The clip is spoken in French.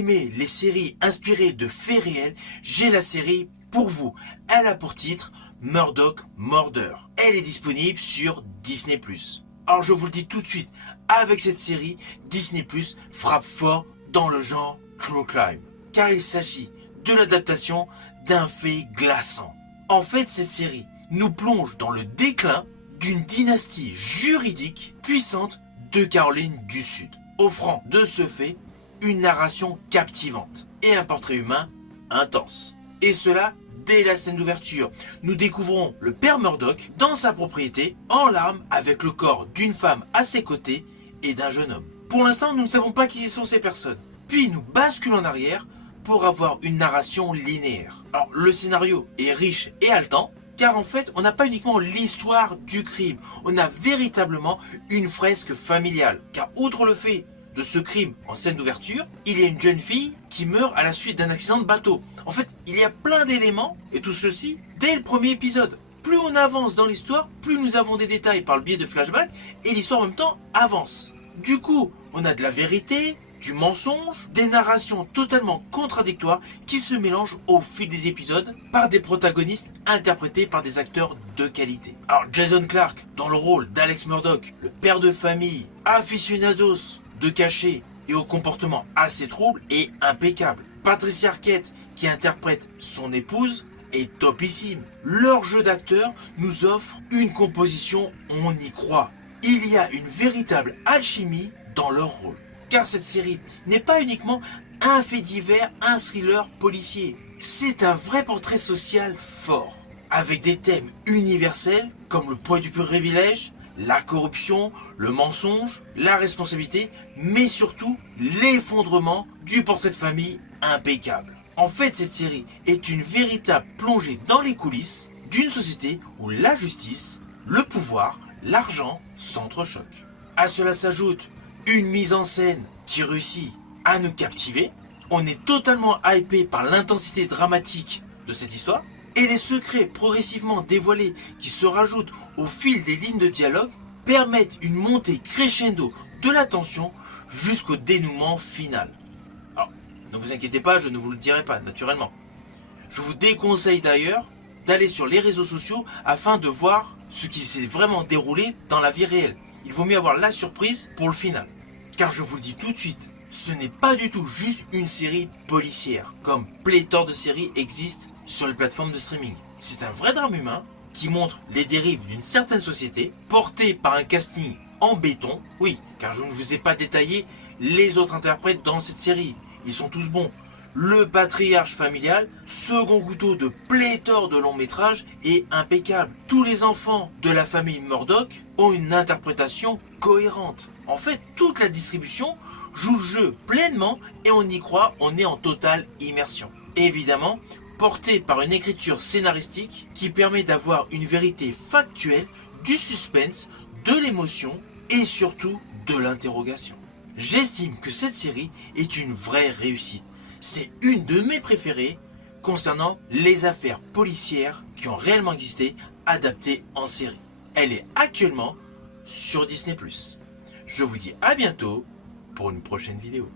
aimez les séries inspirées de faits réels, j'ai la série pour vous. Elle a pour titre Murdoch Murder. Elle est disponible sur Disney+. Alors je vous le dis tout de suite, avec cette série, Disney+ frappe fort dans le genre True Crime. Car il s'agit de l'adaptation d'un fait glaçant. En fait, cette série nous plonge dans le déclin d'une dynastie juridique puissante de Caroline du Sud, offrant de ce fait une narration captivante et un portrait humain intense. Et cela dès la scène d'ouverture. Nous découvrons le père Murdoch dans sa propriété, en larmes, avec le corps d'une femme à ses côtés et d'un jeune homme. Pour l'instant, nous ne savons pas qui sont ces personnes. Puis nous basculons en arrière pour avoir une narration linéaire. Alors, le scénario est riche et haletant, car en fait, on n'a pas uniquement l'histoire du crime, on a véritablement une fresque familiale. Car outre le fait de ce crime en scène d'ouverture, il y a une jeune fille qui meurt à la suite d'un accident de bateau. En fait, il y a plein d'éléments, et tout ceci dès le premier épisode. Plus on avance dans l'histoire, plus nous avons des détails par le biais de flashbacks, et l'histoire en même temps avance. Du coup, on a de la vérité, du mensonge, des narrations totalement contradictoires qui se mélangent au fil des épisodes par des protagonistes interprétés par des acteurs de qualité. Alors Jason Clarke, dans le rôle d'Alex Murdoch, le père de famille, aficionados de cachet et au comportement assez trouble, est impeccable. Patricia Arquette, qui interprète son épouse, est topissime. Leur jeu d'acteur nous offre une composition, on y croit. Il y a une véritable alchimie dans leur rôle. Car cette série n'est pas uniquement un fait divers, un thriller policier. C'est un vrai portrait social fort, avec des thèmes universels comme le poids du privilège, la corruption, le mensonge, la responsabilité, mais surtout l'effondrement du portrait de famille impeccable. En fait, cette série est une véritable plongée dans les coulisses d'une société où la justice, le pouvoir, l'argent s'entrechoquent. À cela s'ajoute une mise en scène qui réussit à nous captiver. On est totalement hypé par l'intensité dramatique de cette histoire. Et les secrets progressivement dévoilés qui se rajoutent au fil des lignes de dialogue permettent une montée crescendo de la tension jusqu'au dénouement final. Alors, ne vous inquiétez pas, je ne vous le dirai pas, naturellement. Je vous déconseille d'ailleurs d'aller sur les réseaux sociaux afin de voir ce qui s'est vraiment déroulé dans la vie réelle. Il vaut mieux avoir la surprise pour le final. Car je vous le dis tout de suite, ce n'est pas du tout juste une série policière, comme pléthore de séries existent sur les plateformes de streaming. C'est un vrai drame humain qui montre les dérives d'une certaine société, porté par un casting en béton. Oui, car je ne vous ai pas détaillé les autres interprètes dans cette série. Ils sont tous bons. Le patriarche familial, second couteau de pléthore de longs métrages, est impeccable. Tous les enfants de la famille Murdoch ont une interprétation cohérente. En fait, toute la distribution joue le jeu pleinement et on y croit, on est en totale immersion. Évidemment, porté par une écriture scénaristique qui permet d'avoir une vérité factuelle, du suspense, de l'émotion et surtout de l'interrogation. J'estime que cette série est une vraie réussite. C'est une de mes préférées concernant les affaires policières qui ont réellement existé, adaptées en série. Elle est actuellement sur Disney+. Je vous dis à bientôt pour une prochaine vidéo.